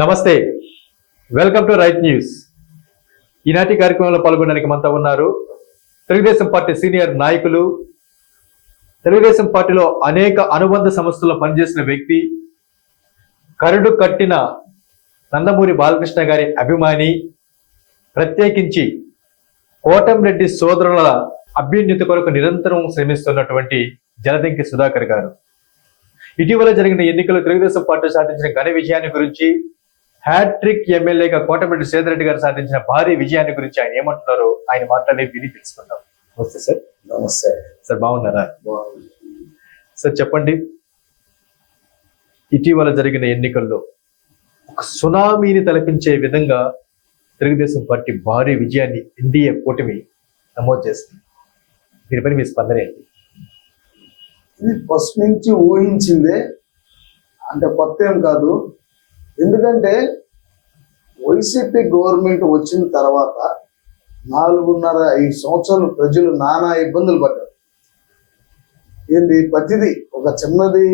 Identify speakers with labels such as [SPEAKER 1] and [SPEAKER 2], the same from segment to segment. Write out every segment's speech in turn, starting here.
[SPEAKER 1] నమస్తే. Welcome to right news ఈనాటి కార్యక్రమంలో పాల్గొనడానికి మనతో ఉన్నారు తెలుగుదేశం పార్టీ సీనియర్ నాయకులు తెలుగుదేశం పార్టీలో అనేక అనుబంధ సంస్థల్లో పనిచేసిన వ్యక్తి కరుడు కట్టిన నందమూరి బాలకృష్ణ గారి అభిమాని ప్రత్యేకించి కోటంరెడ్డి సోదరుల అభ్యున్నతి కొరకు నిరంతరం శ్రమిస్తున్నటువంటి జలదంకి సుధాకర్ గారు. ఇటీవల జరిగిన ఎన్నికలు తెలుగుదేశం పార్టీ సాధించిన ఘన విజయాన్ని గురించి హ్యాట్రిక్ ఎమ్మెల్యేగా కోటమిరెడ్డి సేదరెడ్డి గారు సాధించిన భారీ విజయాన్ని గురించి ఆయన ఏమంటున్నారో ఆయన మాట్లాడే విని తెలుసుకుందాం. వస్తే సార్.
[SPEAKER 2] నమస్తే.
[SPEAKER 1] సార్ బాగున్నారా? సార్ చెప్పండి. ఇటీవల జరిగిన ఎన్నికల్లో ఒక సునామీని తలపించే విధంగా తెలుగుదేశం పార్టీ భారీ విజయాన్ని ఎన్డీఏ కూటమి నమోదు చేస్తుంది దీనిపై మీ స్పందన ఏంటి?
[SPEAKER 2] ఇది ఫస్ట్ నుంచి ఊహించిందే. అంటే కొత్త ఏం కాదు. ఎందుకంటే వైసీపీ గవర్నమెంట్ వచ్చిన తర్వాత నాలుగున్నర ఐదు సంవత్సరాలు ప్రజలు నానా ఇబ్బందులు పడ్డారు. ఏంది? ప్రతిదీ ఒక చిన్నది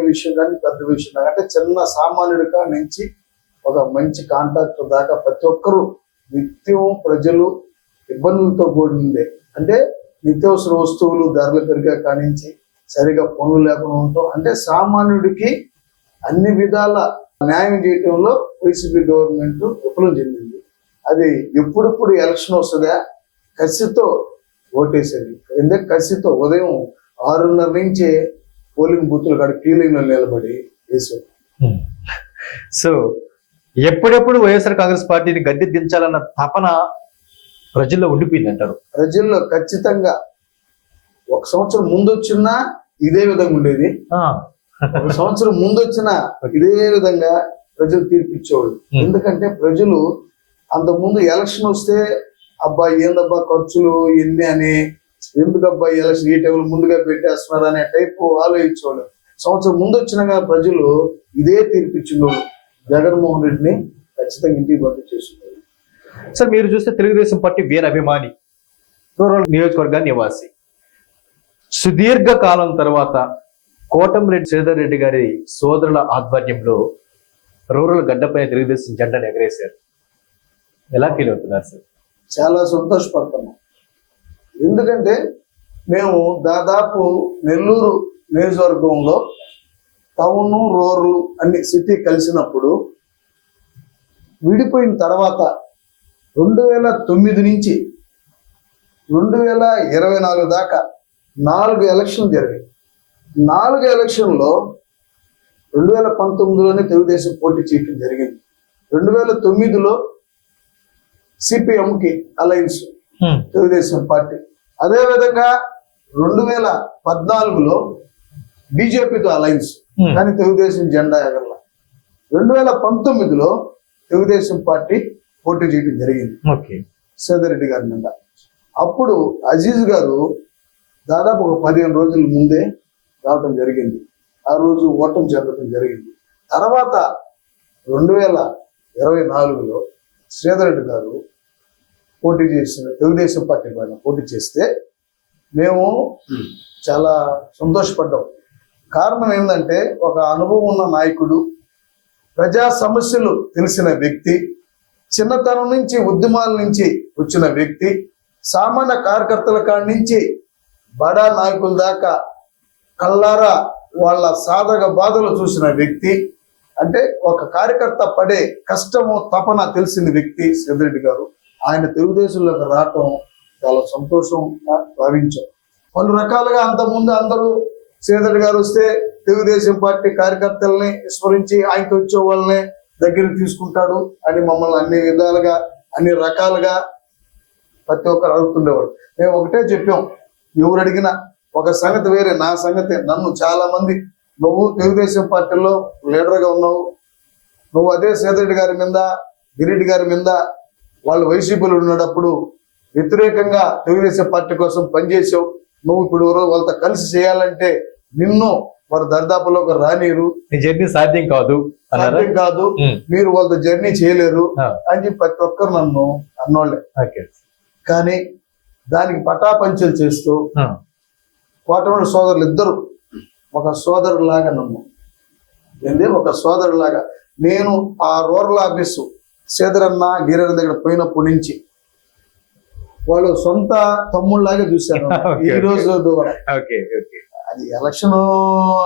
[SPEAKER 2] విషయం కానీ పెద్ద విషయం కానీ అంటే చిన్న సామాన్యుడి కాడి నుంచి ఒక మంచి కాంట్రాక్టర్ దాకా ప్రతి ఒక్కరూ నిత్యం ప్రజలు ఇబ్బందులతో కూడిందే అంటే నిత్యావసర వస్తువులు ధరలు పెరిగా కానించి సరిగా పనులు లేకుండా ఉండటం అంటే సామాన్యుడికి అన్ని విధాల న్యాయం చేయటంలో వైసీపీ గవర్నమెంట్ విఫలం చెందింది. అది ఎప్పుడెప్పుడు ఎలక్షన్ వస్తుందా? కసితో ఓటేసేది. ఎందుకంటే కసితో ఉదయం ఆరున్నర నుంచి పోలింగ్ బూత్లు కాడ క్యూలింగ్లో నిలబడి వేసేది.
[SPEAKER 1] సో ఎప్పుడెప్పుడు వైఎస్ఆర్ కాంగ్రెస్ పార్టీని గద్దె దించాలన్న తపన ప్రజల్లో ఉండిపోయింది అంటారు
[SPEAKER 2] ప్రజల్లో ఖచ్చితంగా ఒక సంవత్సరం ముందు వచ్చినా ఇదే విధంగా ఉండేది. ఒక సంవత్సరం ముందు వచ్చినా ఇదే విధంగా ప్రజలు తీర్పిచ్చేవాళ్ళు.
[SPEAKER 1] Hmm.
[SPEAKER 2] ఎందుకంటే ప్రజలు అంత ముందు ఎలక్షన్ వస్తే అబ్బా ఏందబ్బా ఖర్చులు ఎన్ని అని ఎందుకు అబ్బా ఎలక్షన్ ఈ టైంలో ముందుగా పెట్టేస్తున్నారు అనే టైపు ఆలోచించేవాళ్ళు. సంవత్సరం ముందు వచ్చినా కానీ ప్రజలు ఇదే తీర్పిచ్చిన వాళ్ళు జగన్మోహన్ రెడ్డిని ఖచ్చితంగా ఇంటికి పంపించేస్తున్నారు.
[SPEAKER 1] సార్ మీరు చూస్తే తెలుగుదేశం పార్టీ వీర అభిమాని రూరల్ నియోజకవర్గ నివాసి. సుదీర్ఘ కాలం తర్వాత కోటంరెడ్డి శ్రీధర్ రెడ్డి గారి సోదరుల ఆధ్వర్యంలో రూరల్ గడ్డపై తెలుగుదేశం జెండాను ఎగరేశారు. ఎలా ఫీల్ అవుతున్నారు సార్
[SPEAKER 2] చాలా సంతోషపడుతున్నాం ఎందుకంటే మేము దాదాపు నెల్లూరు నియోజకవర్గంలో టౌన్ రూరల్ అన్ని సిటీ కలిసినప్పుడు విడిపోయిన తర్వాత రెండు వేల తొమ్మిది నుంచి రెండు వేల ఇరవై నాలుగు దాకా నాలుగు ఎలక్షన్లు జరిగాయి. నాలుగు ఎలక్షన్లో రెండు వేల పంతొమ్మిదిలోనే తెలుగుదేశం పోటీ చేయడం జరిగింది. రెండు వేల తొమ్మిదిలో సిపిఎంకి అలయన్స్ తెలుగుదేశం పార్టీ. అదే విధంగా రెండు వేల పద్నాలుగులో బీజేపీతో అలయన్స్ కానీ తెలుగుదేశం జెండా ఎగరల. రెండు వేల పంతొమ్మిదిలో తెలుగుదేశం పార్టీ పోటీ చేయడం జరిగింది. సేదరెడ్డి గారి మీద. అప్పుడు అజీజ్ గారు దాదాపు ఒక పదిహేను రోజుల ముందే రావటం జరిగింది. ఆ రోజు ఓటం చెందడం జరిగింది. తర్వాత రెండు వేల ఇరవై నాలుగులో శ్రీధరెడ్డి గారు పోటీ చేసిన తెలుగుదేశం పార్టీ పైన పోటీ చేస్తే మేము చాలా సంతోషపడ్డాం. కారణం ఏంటంటే ఒక అనుభవం ఉన్న నాయకుడు ప్రజా సమస్యలు తెలిసిన వ్యక్తి చిన్నతనం నుంచి ఉద్యమాల నుంచి వచ్చిన వ్యక్తి సామాన్య కార్యకర్తల కాడి నుంచి బడా నాయకుల దాకా కల్లారా వాళ్ళ సాధక బాధలు చూసిన వ్యక్తి అంటే ఒక కార్యకర్త పడే కష్టము తపన తెలిసిన వ్యక్తి సిద్ధిరెడ్డి గారు. ఆయన తెలుగుదేశంలోకి రావటం చాలా సంతోషం భావించాం. పలు రకాలుగా అంతకుముందు అందరూ శ్రీధర్ గారు వస్తే తెలుగుదేశం పార్టీ కార్యకర్తల్ని విస్మరించి ఆయనకి వచ్చే వాళ్ళని దగ్గర తీసుకుంటాడు అని మమ్మల్ని అన్ని విధాలుగా అన్ని రకాలుగా ప్రతి ఒక్కరు అడుగుతుండేవాడు మేము ఒకటే చెప్పాం ఎవరు అడిగినా ఒక సంగతి వేరే నా సంగతి. నన్ను చాలా మంది నువ్వు తెలుగుదేశం పార్టీలో లీడర్గా ఉన్నావు. నువ్వు అదే సేదరెడ్డి గారి మీద గిరెడ్డి గారి మీద వాళ్ళు వైసీపీలో ఉన్నప్పుడు వ్యతిరేకంగా తెలుగుదేశం పార్టీ కోసం పనిచేసావు నువ్వు ఇప్పుడు వాళ్ళతో కలిసి చేయాలంటే నిన్ను వారి దర్దాపులోకి రానిరు
[SPEAKER 1] జర్నీ సాధ్యం కాదు
[SPEAKER 2] సాధ్యం కాదు. మీరు వాళ్ళతో జర్నీ చేయలేరు అని చెప్పి ప్రతి ఒక్కరు నన్ను అన్నోళ్ళే. కానీ దానికి పటాపంచలు చేస్తూ కోటమిడి సోదరులు ఇద్దరు ఒక సోదరులాగా నన్ను. ఏంది? ఒక సోదరులాగా. నేను ఆ రూరల్ ఆఫీసు సేదరన్న గీరన్న దగ్గర పోయినప్పటి నుంచి వాళ్ళు సొంత తమ్ముళ్ళలాగా చూశాను
[SPEAKER 1] Okay,
[SPEAKER 2] ఈ రోజు కూడా.
[SPEAKER 1] Okay okay.
[SPEAKER 2] అది ఎలక్షన్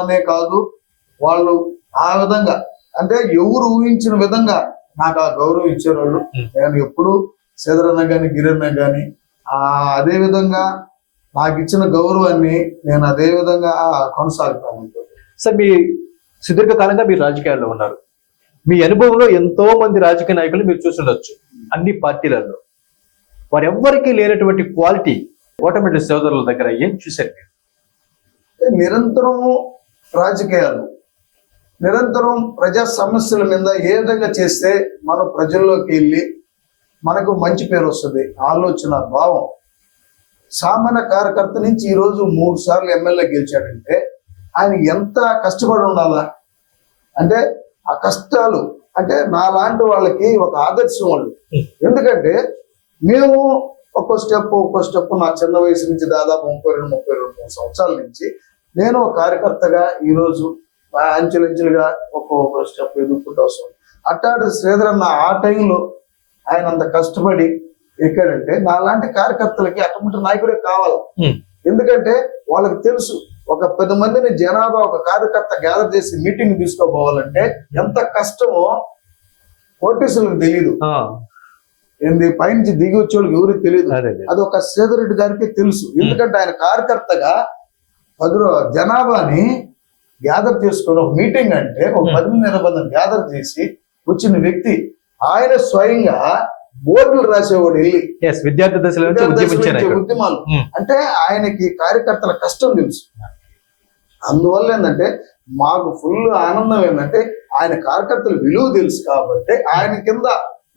[SPEAKER 2] అనే కాదు వాళ్ళు ఆ విధంగా అంటే ఎవరు ఊహించిన విధంగా నాకు ఆ గౌరవం ఇచ్చారు వాళ్ళు
[SPEAKER 1] Hmm.
[SPEAKER 2] నేను ఎప్పుడు సేదరన్న గాని గిరన్న గాని ఆ అదే విధంగా నాకు ఇచ్చిన గౌరవాన్ని నేను అదే విధంగా కొనసాగుతాను.
[SPEAKER 1] సార్ మీ సుదీర్ఘకాలంగా మీరు రాజకీయాల్లో ఉన్నారు. మీ అనుభవంలో ఎంతో మంది రాజకీయ నాయకులు మీరు చూస్తుండొచ్చు అన్ని పార్టీలలో. వారెవ్వరికీ లేనటువంటి క్వాలిటీ ఓటమిటి సోదరుల దగ్గర ఏం చూశారు మీరు?
[SPEAKER 2] నిరంతరము రాజకీయాలు నిరంతరం ప్రజా సమస్యల మీద ఏ విధంగా చేస్తే మనం ప్రజల్లోకి వెళ్ళి మనకు మంచి పేరు వస్తుంది ఆలోచన భావం. సామాన్య కార్యకర్త నుంచి ఈరోజు మూడు సార్లు ఎమ్మెల్యే గెలిచాడంటే ఆయన ఎంత కష్టపడి ఉండాలా? అంటే ఆ కష్టాలు అంటే నాలాంటి వాళ్ళకి ఒక ఆదర్శం వాళ్ళు. ఎందుకంటే మేము ఒక్కో స్టెప్ ఒక్కో స్టెప్ నా చిన్న వయసు నుంచి దాదాపు ముప్పై రెండు ముప్పై రెండు మూడు సంవత్సరాల నుంచి నేను ఒక కార్యకర్తగా ఈరోజు ఆ అంచెలంచెలుగా ఒక్కొక్క స్టెప్ ఎదుర్కొంటూ వస్తాం అట్టాడు శ్రీధర్ అన్న ఆ టైంలో ఆయన అంత కష్టపడి ఎక్కాడంటే నాలాంటి కార్యకర్తలకి అటువంటి నాయకుడే కావాలి.
[SPEAKER 1] Hmm.
[SPEAKER 2] ఎందుకంటే వాళ్ళకి తెలుసు ఒక పది మందిని జనాభా ఒక కార్యకర్త గ్యాదర్ చేసి మీటింగ్ తీసుకోపోవాలంటే ఎంత కష్టమో పోటీసులకు తెలియదు ఏంది పైనుంచి దిగి వచ్చేవాళ్ళకి ఎవరికి తెలియదు
[SPEAKER 1] అదే
[SPEAKER 2] ఒక సేదరెడ్డి గారికి తెలుసు. ఎందుకంటే ఆయన కార్యకర్తగా పది జనాభాని గ్యాదర్ చేసుకుని ఒక మీటింగ్ అంటే ఒక
[SPEAKER 1] Hmm.
[SPEAKER 2] పది మంది మందిని గ్యాదర్ చేసి వచ్చిన వ్యక్తి ఆయన స్వయంగా బోర్డులు రాసేవాడు వెళ్ళి.
[SPEAKER 1] Yes, విద్యార్థి దశలో.
[SPEAKER 2] ఉద్యమాలు.
[SPEAKER 1] Hmm.
[SPEAKER 2] అంటే ఆయనకి కార్యకర్తల కష్టం తెలుసు. అందువల్ల ఏంటంటే మాకు ఫుల్ ఆనందం ఏంటంటే ఆయన కార్యకర్తల విలువ తెలుసు కాబట్టి ఆయన కింద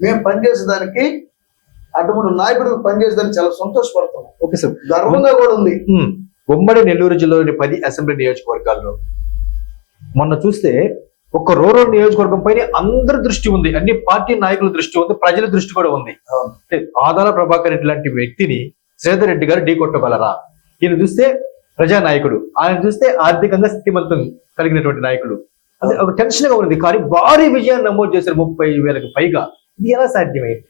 [SPEAKER 2] మేము పనిచేసేదానికి అటువంటి నాయకుడు పనిచేసేదానికి చాలా సంతోషపడుతున్నాం
[SPEAKER 1] ఓకే సార్
[SPEAKER 2] గర్వంగా కూడా ఉంది.
[SPEAKER 1] ఉమ్, ఉమ్మడి నెల్లూరు జిల్లాలోని పది అసెంబ్లీ నియోజకవర్గాల్లో మొన్న చూస్తే ఒక రూరల్ నియోజకవర్గం పైన అందరి దృష్టి ఉంది. అన్ని పార్టీ నాయకుల దృష్టి ఉంది ప్రజల దృష్టి కూడా ఉంది. ఆదాల ప్రభాకర్ రెడ్డి లాంటి వ్యక్తిని శ్రీధర్ రెడ్డి గారు ఢీకొట్టగలరా? ఈయన చూస్తే ప్రజానాయకుడు ఆయన చూస్తే ఆర్థికంగా స్థితిమంతం కలిగినటువంటి నాయకుడు. అది ఒక టెన్షన్గా ఉంది కానీ భారీ విజయాన్ని నమోదు చేశారు ముప్పై వేలకు పైగా. ఇది ఎలా సాధ్యమైంది?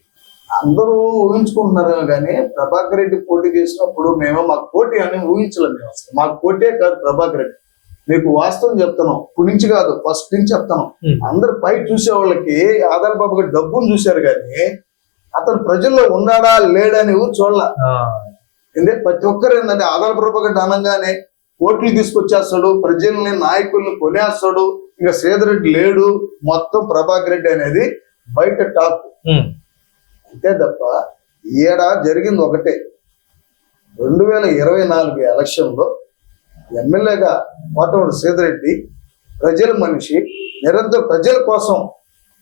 [SPEAKER 2] అందరూ ఊహించుకుంటున్నారు కానీ ప్రభాకర్ రెడ్డి పోటీ చేసినప్పుడు మేము మాకు పోటీ అని ఊహించలేము మేము మాకు పోటీ కాదు ప్రభాకర్ రెడ్డి. మీకు వాస్తవం చెప్తున్నాం. ఇప్పుడు నుంచి కాదు ఫస్ట్ నుంచి చెప్తాను. అందరు పై చూసే వాళ్ళకి ఆధార్ బాబు గారి డబ్బును చూశారు కానీ అతను ప్రజల్లో ఉన్నాడా లేడా అని చూడాల. ఎందుకంటే ప్రతి ఒక్కరు ఏంటంటే ఆధార్ బాబు గారి అనగానే ఓట్లు తీసుకొచ్చేస్తాడు ప్రజల్ని నాయకుల్ని కొనేస్తాడు ఇంకా శ్రీధర్ రెడ్డి లేడు మొత్తం ప్రభాకర్ రెడ్డి అనేది బయట టాక్. అంతే తప్ప ఈడ జరిగింది ఒకటే. రెండు వేల ఇరవై నాలుగు ఎలక్షన్లో ఎమ్మెల్యేగా కోటమూరు సీతారెడ్డి ప్రజల మనిషి నిరంతరం ప్రజల కోసం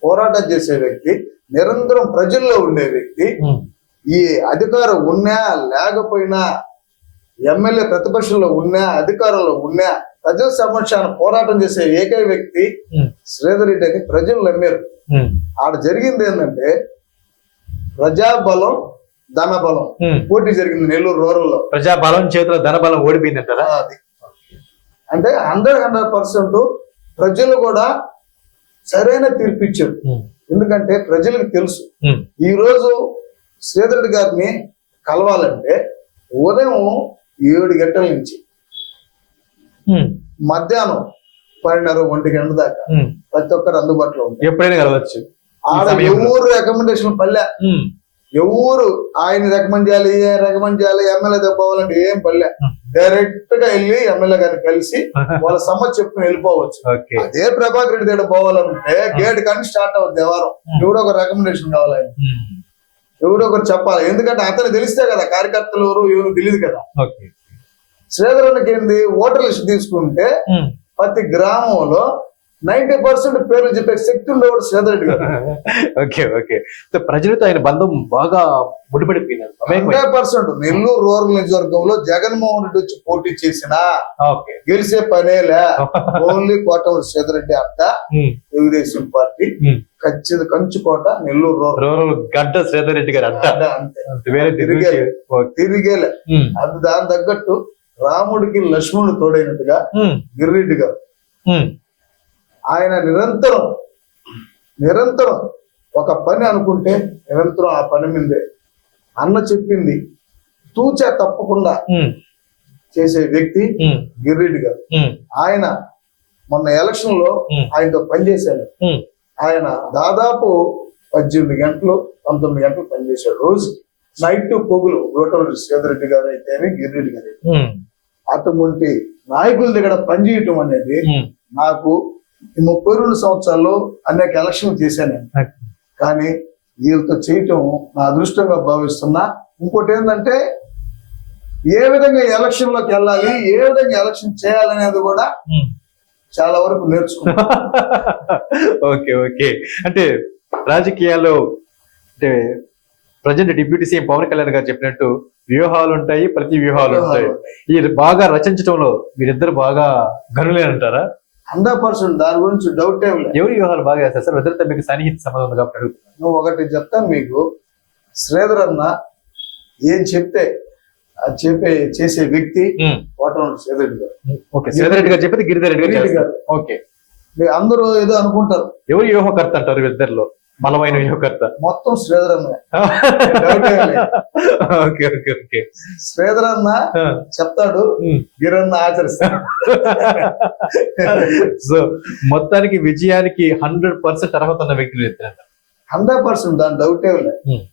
[SPEAKER 2] పోరాటం చేసే వ్యక్తి నిరంతరం ప్రజల్లో ఉండే వ్యక్తి. ఈ అధికారం ఉన్నా లేకపోయినా ఎమ్మెల్యే ప్రతిపక్షంలో ఉన్నా అధికారంలో ఉన్నా ప్రజల సమక్షాన్ని పోరాటం చేసే ఏకైక వ్యక్తి శ్రీధర్ రెడ్డి అని ప్రజలు నమ్మారు. ఆడ జరిగింది ఏంటంటే ప్రజాబలం ధనబలం. పోటీ జరిగింది నెల్లూరు రూరల్లో.
[SPEAKER 1] ప్రజా బలం చేతిలో ధన బలం ఓడిపోయిందంటారా
[SPEAKER 2] అది. అంటే హండ్రెడ్ హండ్రెడ్ పర్సెంట్ ప్రజలు కూడా సరైన తీర్పు ఇచ్చారు. ఎందుకంటే ప్రజలకు తెలుసు. ఈ రోజు శ్రీధరుడి గారిని కలవాలంటే ఉదయం ఏడు గంటల నుంచి మధ్యాహ్నం పన్నెండున్నర ఒంటి గంట దాకా. ప్రతి ఒక్కరు అందుబాటులో ఉంటారు.
[SPEAKER 1] ఎప్పుడైనా కలవచ్చు.
[SPEAKER 2] ఆడ. ఎవరు రికమెండేషన్ పల్లె? ఎవరు ఆయన రికమెండ్ చేయాలి ఏ రికమెండ్ చేయాలి ఎమ్మెల్యే దెబ్బవాలంటే ఏం పల్లె. డైరెక్ట్గా వెళ్ళి ఎమ్మెల్యే గారిని కలిసి వాళ్ళ సమస్య చెప్పుకుని వెళ్ళిపోవచ్చు. అదే ప్రభాకర్ రెడ్డి దగ్గర పోవాలంటే గేట్ కానీ స్టార్ట్ అవుతుంది వ్యవహారం. ఎవరో ఒక రికమెండేషన్ కావాలి ఆయన. ఎవరో ఒకరు చెప్పాలి. ఎందుకంటే అతను తెలిస్తే కదా కార్యకర్తలు ఎవరు ఎవరు తెలియదు కదా. శ్రీధరునికి ఏంది? ఓటర్ లిస్ట్ తీసుకుంటే. ప్రతి గ్రామంలో నైన్టీ పర్సెంట్ పేర్లు చెప్పే శక్తి ఉండేవాడు శ్రీధర్ రెడ్డి గారు.
[SPEAKER 1] Okay okay. సో ప్రజలతో ఆయన బంధం బాగా ముడిపడిపోయినారు.
[SPEAKER 2] హండ్రెడ్ పర్సెంట్ నెల్లూరు రూరల్ నియోజకవర్గంలో జగన్మోహన్ రెడ్డి వచ్చి పోటీ చేసినా గెలిచే పనేలే. ఓన్లీ కోటమూరి శ్రీధరెడ్డి అడ్డ
[SPEAKER 1] ఉమ్,
[SPEAKER 2] తెలుగుదేశం పార్టీ.
[SPEAKER 1] ఉమ్.
[SPEAKER 2] ఖచ్చిత కంచుకోట నెల్లూరు రూరల్.
[SPEAKER 1] గడ్డ శ్రీధర్ రెడ్డి గారు అంట.
[SPEAKER 2] తిరిగేలే.
[SPEAKER 1] ఉమ్,
[SPEAKER 2] అది దాని తగ్గట్టు రాముడికి లక్ష్మణుడు తోడైనట్టుగా గిరిరెడ్డి గారు. ఆయన నిరంతరం నిరంతరం ఒక పని అనుకుంటే నిరంతరం ఆ పని మీదే. అన్న చెప్పింది తూచా తప్పకుండా చేసే వ్యక్తి గిర్రెడ్డి గారు. ఆయన మొన్న
[SPEAKER 1] ఎలక్షన్లో
[SPEAKER 2] ఆయనతో పనిచేశాను. ఆయన దాదాపు పద్దెనిమిది గంటలు పంతొమ్మిది గంటలు పనిచేశాడు. రోజు నైట్ పొగులు గోటూరు శ్రీధరెడ్డి గారు అయితేనే గిరిరెడ్డి గారు. అటువంటి నాయకుల దగ్గర పనిచేయటం అనేది. నాకు ఈ ముప్పై రెండు సంవత్సరాల్లో అనేక ఎలక్షన్లు చేశాను. కానీ వీళ్ళతో చేయటం నా అదృష్టంగా భావిస్తున్నా. ఇంకోటి ఏంటంటే ఏ విధంగా ఎలక్షన్లోకి వెళ్ళాలి ఏ విధంగా ఎలక్షన్ చేయాలనేది కూడా
[SPEAKER 1] ఉమ్.
[SPEAKER 2] చాలా వరకు నేర్చుకున్నాను
[SPEAKER 1] ఓకే ఓకే. అంటే రాజకీయాల్లో అంటే present deputy CM Pawan Kalyan గారు చెప్పినట్టు వ్యూహాలు ఉంటాయి ప్రతి వ్యూహాలు ఉంటాయి. ఈ బాగా రచించడంలో మీరిద్దరు బాగా గనులే అంటారా?
[SPEAKER 2] హండ్రెడ్ పర్సెంట్ దాని గురించి డౌట్ ఏం లేదు.
[SPEAKER 1] ఎవరి వ్యూహాలు బాగా వేస్తారు సార్ ఇద్దరితో మీకు సన్నిహిత సంబంధం ఉంది కాబట్టి అడుగుతున్నాను
[SPEAKER 2] నువ్వు ఒకటి చెప్తాను మీకు. శ్రీధర్ అన్న ఏం చెప్తే అది చెప్పే చేసే వ్యక్తి ఓటమి శ్రీధర్ గారు.
[SPEAKER 1] ఓకే శ్రీధర్ రెడ్డి గారు చెప్పేది గిరిధర్ రెడ్డి గారు. ఓకే.
[SPEAKER 2] మీరు అందరూ ఏదో అనుకుంటారు.
[SPEAKER 1] ఎవరు వ్యూహకర్త అంటారు వీళ్ళిద్దరిలో? బలమైన వ్యూహకర్త
[SPEAKER 2] మొత్తం శ్రీధర్ అన్న. డౌట్ ఏం లేదు.
[SPEAKER 1] Okay okay okay.
[SPEAKER 2] చెప్తాడు
[SPEAKER 1] ఉమ్.
[SPEAKER 2] గిరన్న ఆచరిస్తాడు.
[SPEAKER 1] సో మొత్తానికి విజయానికి హండ్రెడ్ పర్సెంట్ అర్హత ఉన్న వ్యక్తులు ఇద్దరు
[SPEAKER 2] హండ్రెడ్ పర్సెంట్ దాని డౌట్ ఏం లేదు.
[SPEAKER 1] ఉమ్.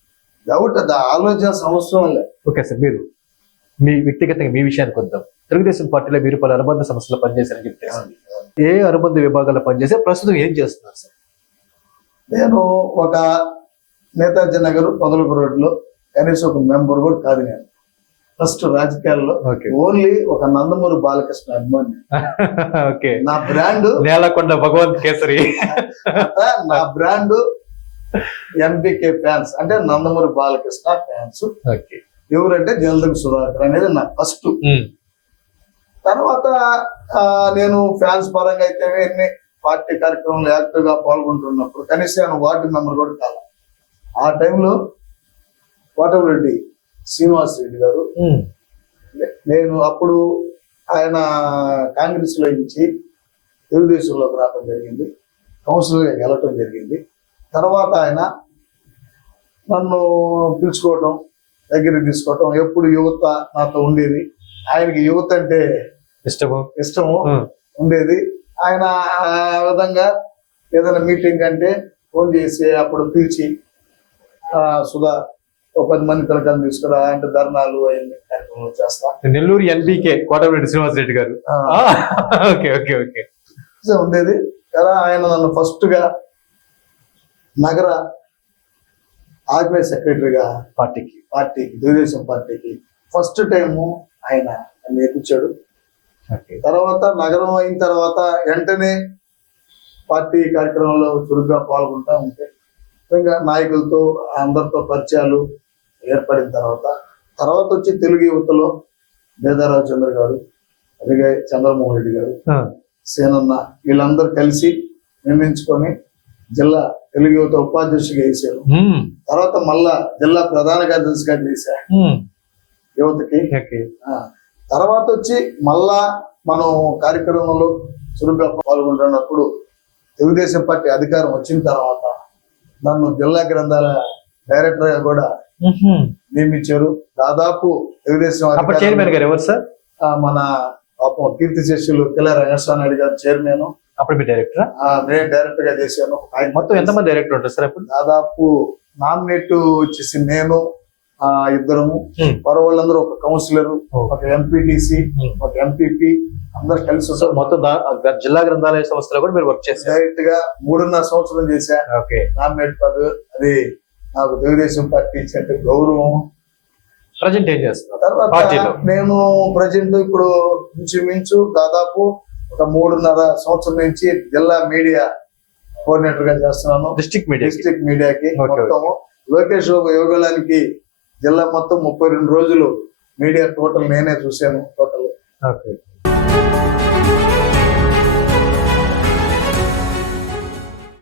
[SPEAKER 2] డౌట్ ఆలోచించాల్సిన అవసరం లేదు.
[SPEAKER 1] ఓకే సార్ మీరు మీ వ్యక్తిగతంగా మీ విషయానికి వద్దాం. తెలుగుదేశం పార్టీలో మీరు పలు అనుబంధ సంస్థలు పనిచేశారని చెప్పి తెలిసింది. ఏ అనుబంధ విభాగాల్లో పనిచేస్తే ప్రస్తుతం ఏం చేస్తున్నారు సార్?
[SPEAKER 2] నేను ఒక నేతాజీ నగర్ పొదలకు రోడ్లో కనీసం ఒక మెంబర్ కూడా కాదు నేను. ఫస్ట్ రాజకీయాల్లో
[SPEAKER 1] ఓకే.
[SPEAKER 2] ఓన్లీ ఒక నందమూరి బాలకృష్ణ అభిమాని.
[SPEAKER 1] ఓకే.
[SPEAKER 2] నా బ్రాండ్
[SPEAKER 1] నేలకొండ భగవంత్ కేసరి.
[SPEAKER 2] నా బ్రాండ్ ఎంబీకే ఫ్యాన్స్ అంటే నందమూరి బాలకృష్ణ ఫ్యాన్స్. ఎవరంటే జలదం సుధాకర్ అనేది నా ఫస్ట్. తర్వాత నేను ఫ్యాన్స్ పరంగా అయితే ఎన్ని పార్టీ కార్యక్రమంలో యాక్టివ్గా పాల్గొంటున్నప్పుడు కనీసం ఆయన వార్డు మెంబర్ కూడా కాదు ఆ టైంలో కోటమిరెడ్డి శ్రీనివాస్ రెడ్డి గారు నేను అప్పుడు ఆయన కాంగ్రెస్లో నుంచి తెలుగుదేశంలోకి రావడం జరిగింది. కౌన్సిలర్ గెలవటం జరిగింది. తర్వాత ఆయన నన్ను పిలుచుకోవటం దగ్గరికి తీసుకోవటం ఎప్పుడు యువత నాతో ఉండేది. ఆయనకి యువత అంటే
[SPEAKER 1] ఇష్టము.
[SPEAKER 2] ఇష్టము ఉండేది. ఆయన ఆ విధంగా ఏదైనా మీటింగ్ అంటే ఫోన్ చేసి అప్పుడు పిలిచి సుధా ఒక పది మంది పిల్లకాయలు తీసుకురా అంటే ధర్నాలు అవన్నీ కార్యక్రమాలు చేస్తా.
[SPEAKER 1] నెల్లూరు ఎన్బికే కోటమిరెడ్డి శ్రీనివాస్ రెడ్డి గారు ఓకే ఓకే ఓకే.
[SPEAKER 2] ఉండేది. కదా ఆయన నన్ను ఫస్ట్గా నగర ఆర్గనైజ్ సెక్రటరీగా
[SPEAKER 1] పార్టీకి.
[SPEAKER 2] పార్టీకి తెలుగుదేశం పార్టీకి ఫస్ట్ టైము ఆయన నన్ను నేర్పించాడు తర్వాత నగరం అయిన తర్వాత వెంటనే పార్టీ కార్యక్రమంలో చురుగ్గా పాల్గొంటా ఉంటే ఇంకా నాయకులతో అందరితో పరిచయాలు ఏర్పడిన తర్వాత తర్వాత వచ్చి తెలుగు యువతలో బేదారావు చంద్ర గారు అలాగే చంద్రమోహన్ రెడ్డి గారు సేనన్న వీళ్ళందరూ కలిసి నిర్ణయించుకొని జిల్లా తెలుగు యువత ఉపాధ్యక్షుడిగా వేశారు.
[SPEAKER 1] ఉమ్,
[SPEAKER 2] తర్వాత మళ్ళా జిల్లా ప్రధాన కార్యదర్శిగా చేశా
[SPEAKER 1] ఉమ్,
[SPEAKER 2] యువతకి. తర్వాత వచ్చి మళ్ళా మనం కార్యక్రమంలో చురుగ్గా పాల్గొంటున్నప్పుడు తెలుగుదేశం పార్టీ అధికారం వచ్చిన తర్వాత నన్ను జిల్లా గ్రంథాల డైరెక్టర్గా కూడా. నియమించారు. దాదాపు తెలుగుదేశం
[SPEAKER 1] అప్పుడు
[SPEAKER 2] అధికారంలో,
[SPEAKER 1] చైర్మన్ గారు ఎవరు సార్?
[SPEAKER 2] మన పాపం కీర్తి శిష్యులు కిల్ల రంగస్వామి నాయుడు గారు చైర్మన్.
[SPEAKER 1] అప్పుడు మీ డైరెక్టర్?
[SPEAKER 2] నేను డైరెక్టర్గా చేశాను. ఆయన
[SPEAKER 1] మొత్తం ఎంతమంది డైరెక్టర్ ఉంటారు సార్ అప్పుడు?
[SPEAKER 2] దాదాపు నామినేట్ వచ్చేసి నేను ఇద్దరము. మరో వాళ్ళందరూ ఒక కౌన్సిలర్. ఒక ఎంపీటీసీ. ఒక ఎంపీపీ అందరు కలిసి.
[SPEAKER 1] మొత్తం జిల్లా గ్రంథాలయ సంస్థలో కూడా మీరు వర్క్ చేశారు
[SPEAKER 2] డైరెక్ట్గా మూడున్నర సంవత్సరం చేశా
[SPEAKER 1] ఓకే
[SPEAKER 2] నామినేట్ పదవి అది నాకు తెలుగుదేశం పార్టీ ఇచ్చే గౌరవం
[SPEAKER 1] ప్రజెంట్ ఏం చేస్తున్నారు
[SPEAKER 2] తర్వాత. నేను ప్రజెంట్ ఇప్పుడు ఇంచుమించు దాదాపు ఒక మూడున్నర సంవత్సరం నుంచి జిల్లా మీడియా కోఆర్డినేటర్గా చేస్తున్నాను
[SPEAKER 1] డిస్ట్రిక్ట్ మీడియా
[SPEAKER 2] డిస్ట్రిక్ట్ మీడియాకి మొత్తం లోకేష్ యోగాలానికి జిల్లా మొత్తం ముప్పై రెండు రోజులు మీడియా టోటల్ నేనే చూశాను టోటల్.
[SPEAKER 1] ఓకే.